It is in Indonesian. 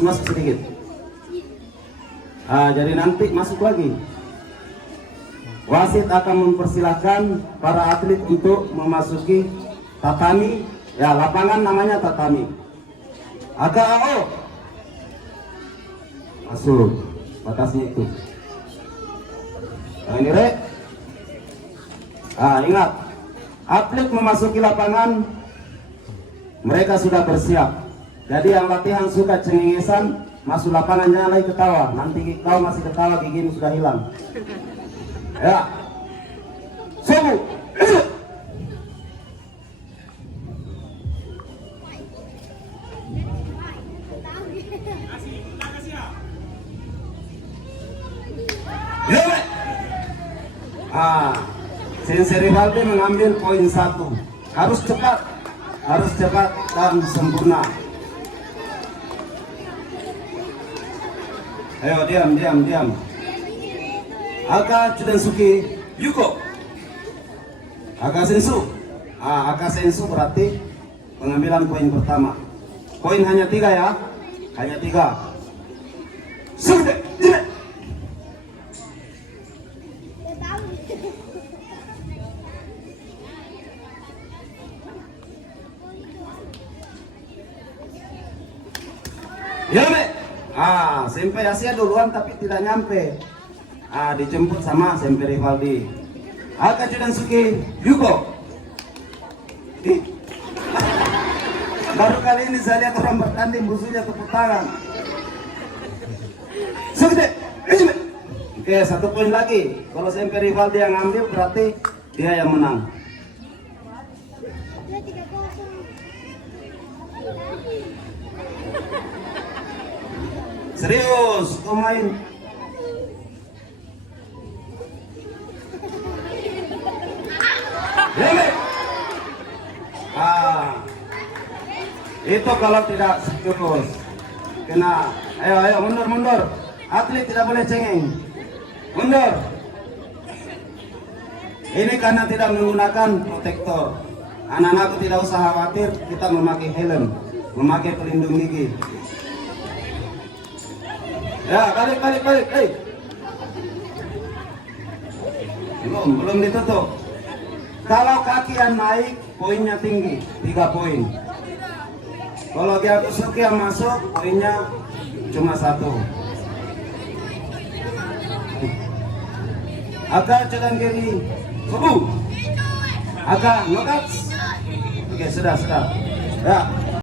masuk sedikit. Jadi nanti masuk lagi. Wasit akan mempersilahkan para atlet untuk memasuki tatami. Ya, lapangan namanya tatami. AO. Masuk. Batasnya itu. Yang ini, Rek. Ingat, atlet memasuki lapangan, mereka sudah bersiap. Jadi yang latihan suka cengengesan, masuk lapangan jangan lagi ketawa. Nanti kau masih ketawa, gigimu sudah hilang. Ya, Sobu. Sensei Rivaldi mengambil poin 1. Harus cepat dan sempurna. Ayo diam. Aka Chudensuki Yuko. Aka Sensu berarti pengambilan poin pertama. Poin hanya 3 ya. Hanya 3. Sudah. Yame. Sampai Asia duluan tapi tidak nyampe. Dijemput sama Sensei Rivaldi. Aka Chudensuki Yuko. Baru kali ini saya lihat orang bertanding musuhnya tepuk tangan. Sukses. Oke, 1 poin lagi. Kalau Sensei Rivaldi yang ambil berarti dia yang menang. Serius, kau main. Itu kalau tidak serius. Kena. Ayo mundur. Atlet tidak boleh cengeng. Mundur. Ini karena tidak menggunakan protektor. Anak-anakku tidak usah khawatir, kita memakai helm, memakai pelindung gigi. Ya, balik. Belum ditutup. Kalau kaki yang naik, poinnya tinggi, 3 poin. Kalau Gyakusuke yang masuk, poinnya cuma 1. Aka Chudan kiri, Sobu. Aka knockout. Oke, sudah. Ya.